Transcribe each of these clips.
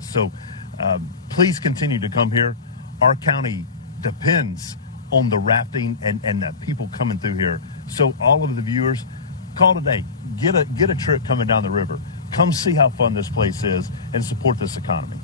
this. So please continue to come here. Our county depends on the rafting and the people coming through here. So all of the viewers, call today. Get a trip coming down the river. Come see how fun this place is and support this economy.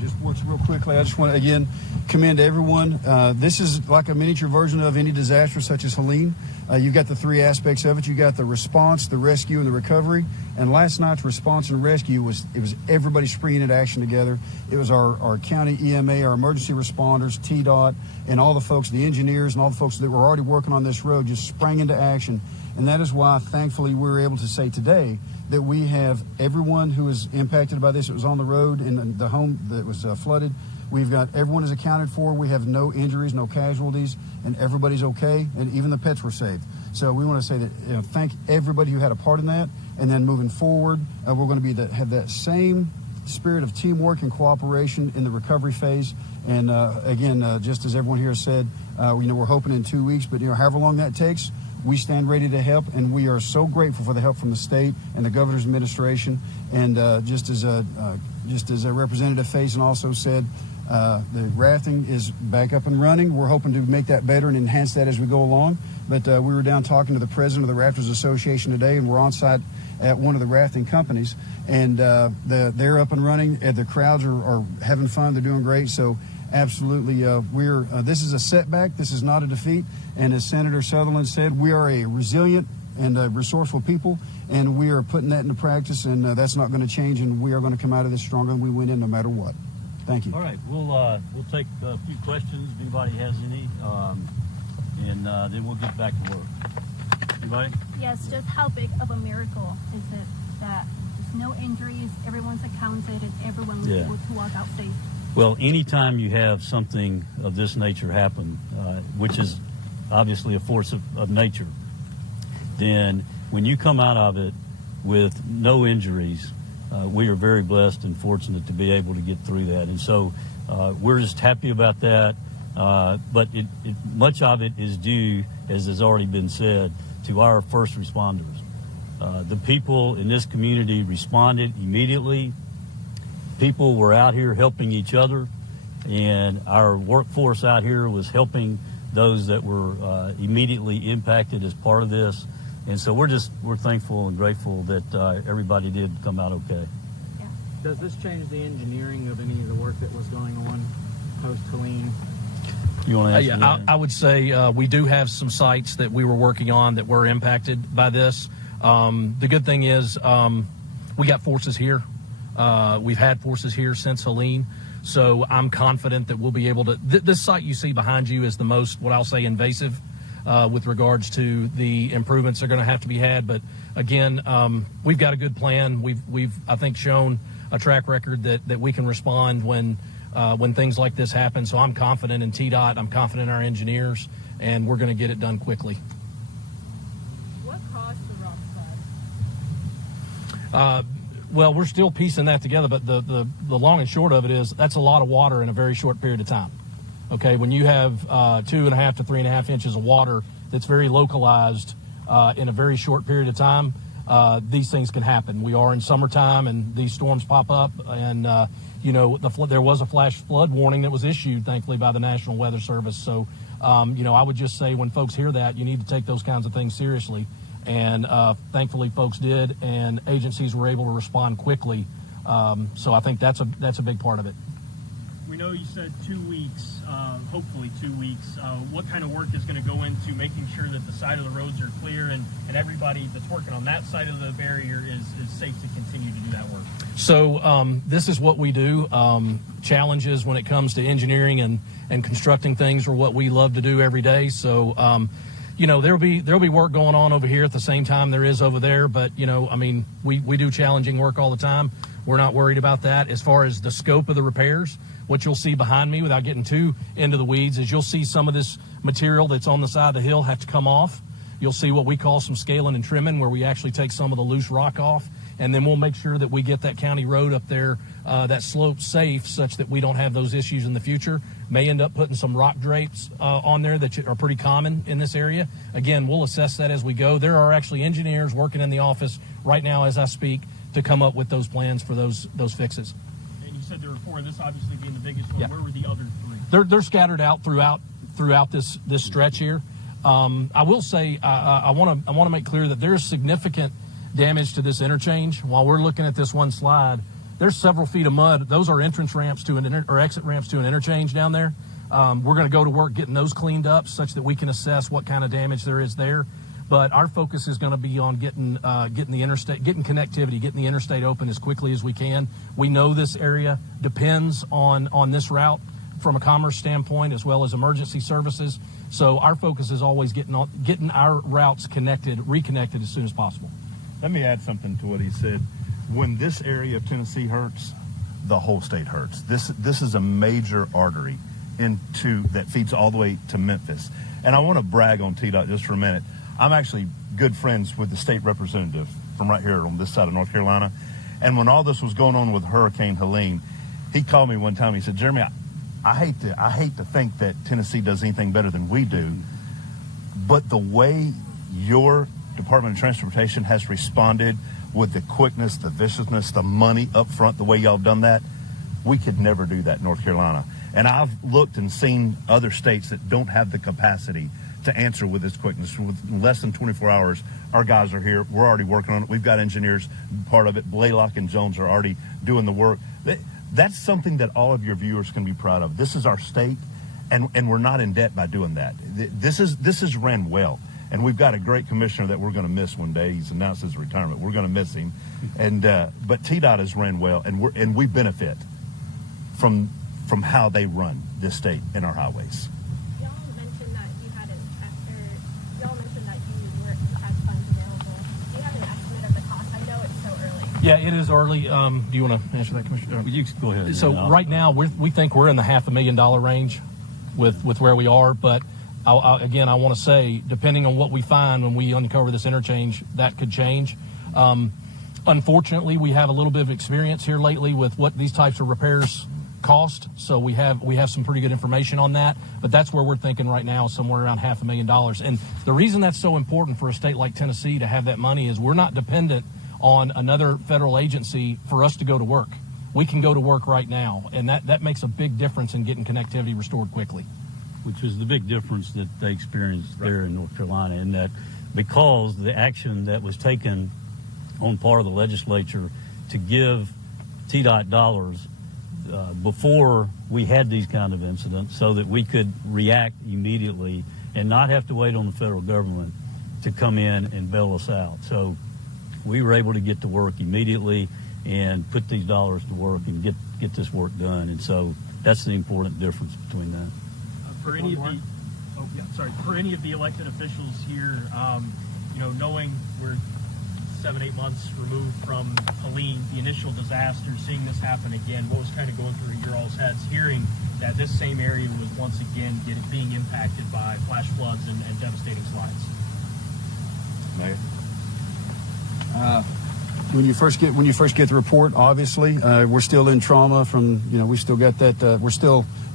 Just once real quickly, I just want to again commend everyone. This is like a miniature version of any disaster such as Helene. You've got the three aspects of it. You got the response, the rescue, and the recovery. And last night's response and rescue was everybody springing into action together. It was our county EMA, our emergency responders, TDOT, and all the folks, the engineers, and all the folks that were already working on this road just sprang into action. And that is why, thankfully, we were able to say today that we have everyone who is impacted by this. It was on the road in the home that was flooded. We've got everyone is accounted for. We have no injuries, no casualties, and everybody's okay, and even the pets were saved. So we want to say that thank everybody who had a part in that. And then moving forward, we're going to have that same spirit of teamwork and cooperation in the recovery phase. And again, just as everyone here said, we're hoping in 2 weeks, but however long that takes, we stand ready to help, and we are so grateful for the help from the state and the governor's administration. And just as a Representative Faison also said, the rafting is back up and running. We're hoping to make that better and enhance that as we go along. But we were down talking to the president of the Rafters Association today, and we're on site at one of the rafting companies, and they're up and running. The crowds are having fun. They're doing great. So absolutely, this is a setback. This is not a defeat. And as Senator Sutherland said, we are a resilient and resourceful people, and we are putting that into practice, and that's not going to change, and we are going to come out of this stronger than we went in no matter what. Thank you. All right, we'll take a few questions if anybody has any, and then we'll get back to work. Anybody? Yes, just how big of a miracle is it that there's no injuries, everyone's accounted, and everyone was able to walk out safe? Well, anytime you have something of this nature happen, which is obviously a force of nature, then when you come out of it with no injuries, we are very blessed and fortunate to be able to get through that. And so we're just happy about that. But much of it is due, as has already been said, to our first responders. The people in this community responded immediately. People were out here helping each other, and our workforce out here was helping those that were immediately impacted as part of this. And so we're thankful and grateful that everybody did come out okay. Yeah. Does this change the engineering of any of the work that was going on post-Helene? You want to ask I would say we do have some sites that we were working on that were impacted by this. The good thing is we got forces here. We've had forces here since Helene. So I'm confident that we'll be able to. This site you see behind you is the most, what I'll say, invasive with regards to the improvements that are going to have to be had. But again, we've got a good plan. We've I think shown a track record that we can respond when things like this happen. So I'm confident in TDOT. I'm confident in our engineers, and we're going to get it done quickly. What caused the rock slide? Well, we're still piecing that together, but the long and short of it is that's a lot of water in a very short period of time. Okay, when you have 2.5 to 3.5 inches of water that's very localized in a very short period of time, these things can happen. We are in summertime, and these storms pop up, and there was a flash flood warning that was issued, thankfully, by the National Weather Service. So, I would just say when folks hear that, you need to take those kinds of things seriously. And thankfully, folks did, and agencies were able to respond quickly. So I think that's a big part of it. We know you said 2 weeks, hopefully 2 weeks. What kind of work is going to go into making sure that the side of the roads are clear and everybody that's working on that side of the barrier is safe to continue to do that work? So this is what we do. Challenges when it comes to engineering and constructing things are what we love to do every day. So there'll be work going on over here at the same time there is over there. But we do challenging work all the time. We're not worried about that. As far as the scope of the repairs, what you'll see behind me, without getting too into the weeds, is you'll see some of this material that's on the side of the hill have to come off. You'll see what we call some scaling and trimming, where we actually take some of the loose rock off, and then we'll make sure that we get that county road up there, that slope safe, such that we don't have those issues in the future. May end up putting some rock drapes on there that are pretty common in this area. Again, we'll assess that as we go. There are actually engineers working in the office right now as I speak to come up with those plans for those fixes. And you said there were 4. This obviously being the biggest one. Yeah. Where were the other 3? They're scattered out throughout this stretch here. I will say I want to make clear that there is significant damage to this interchange. While we're looking at this one slide, there's several feet of mud. Those are entrance ramps to or exit ramps to an interchange down there. We're going to go to work getting those cleaned up such that we can assess what kind of damage there is there. But our focus is going to be on getting the interstate, getting connectivity, getting the interstate open as quickly as we can. We know this area depends on this route from a commerce standpoint as well as emergency services. So our focus is always getting our routes reconnected as soon as possible. Let me add something to what he said. When this area of Tennessee hurts, the whole state hurts. This is a major artery that feeds all the way to Memphis. And I want to brag on TDOT just for a minute. I'm actually good friends with the state representative from right here on this side of North Carolina. And when all this was going on with Hurricane Helene, he called me one time. He said, Jeremy, I hate to think that Tennessee does anything better than we do, but the way your Department of Transportation has responded with the quickness, the viciousness, the money up front, the way y'all have done that, we could never do that in North Carolina. And I've looked and seen other states that don't have the capacity to answer with this quickness. With less than 24 hours, our guys are here. We're already working on it. We've got engineers part of it. Blaylock and Jones are already doing the work. That's something that all of your viewers can be proud of. This is our state, and we're not in debt by doing that. This is ran well. And we've got a great commissioner that we're going to miss one day. He's announced his retirement. We're going to miss him. And but TDOT has ran well, and we benefit from how they run this state and our highways. Y'all mentioned that you had had funds available. Do you have an estimate of the cost? I know it's so early. Yeah, it is early. Do you want to answer that, Commissioner? You go ahead. So right now, we think we're in the $500,000 range with where we are. But again, I want to say, depending on what we find when we uncover this interchange, that could change. Unfortunately, we have a little bit of experience here lately with what these types of repairs cost. So we have some pretty good information on that. But that's where we're thinking right now, somewhere around $500,000. And the reason that's so important for a state like Tennessee to have that money is we're not dependent on another federal agency for us to go to work. We can go to work right now, and that makes a big difference in getting connectivity restored quickly. Which was the big difference that they experienced there in North Carolina, and that because the action that was taken on part of the legislature to give TDOT dollars before we had these kind of incidents so that we could react immediately and not have to wait on the federal government to come in and bail us out. So we were able to get to work immediately and put these dollars to work and get this work done. And so that's the important difference between that. For any of the elected officials here, knowing we're 7-8 months removed from Helene, the initial disaster, seeing this happen again, what was kind of going through your all's heads, hearing that this same area was once again being impacted by flash floods and devastating slides? Mayor? When you first get the report, obviously we're still in trauma from we still got that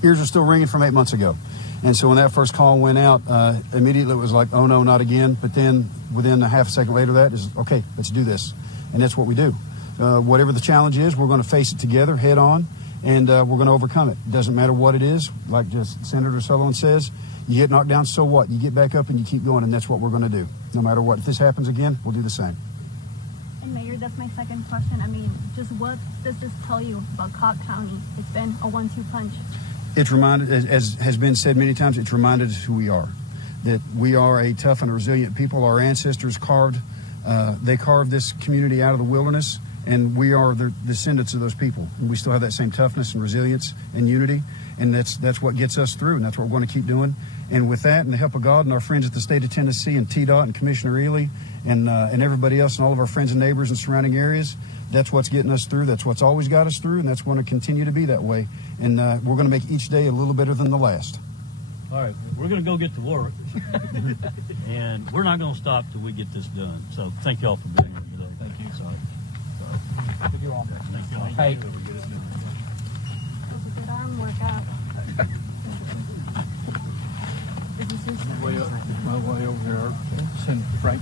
ears are still ringing from 8 months ago, and so when that first call went out, immediately it was like, oh no, not again. But then within a half a second later, that is okay, let's do this, and that's what we do. Whatever the challenge is, we're going to face it together head on, and we're going to overcome it. Doesn't matter what it is. Like just Senator Sullivan says, you get knocked down, so what? You get back up and you keep going, and that's what we're going to do, no matter what. If this happens again, we'll do the same. And Mayor, that's my second question. I mean, just what does this tell you about Cobb County? It's been a 1-2 punch. It's reminded, as has been said many times, it's reminded us who we are, that we are a tough and resilient people. Our ancestors carved this community out of the wilderness, and we are the descendants of those people. And we still have that same toughness and resilience and unity, and that's what gets us through, and that's what we're going to keep doing. And with that, and the help of God and our friends at the state of Tennessee and TDOT and Commissioner Ely and everybody else and all of our friends and neighbors in surrounding areas, that's what's getting us through. That's what's always got us through, and that's going to continue to be that way. And we're going to make each day a little better than the last. All right, we're going to go get to work, and we're not going to stop till we get this done. So thank you all for being here today. Thank you. Sorry. Thank you all. Thank you all. Hey. It was a good arm workout. This is just Way over here. Send Frank.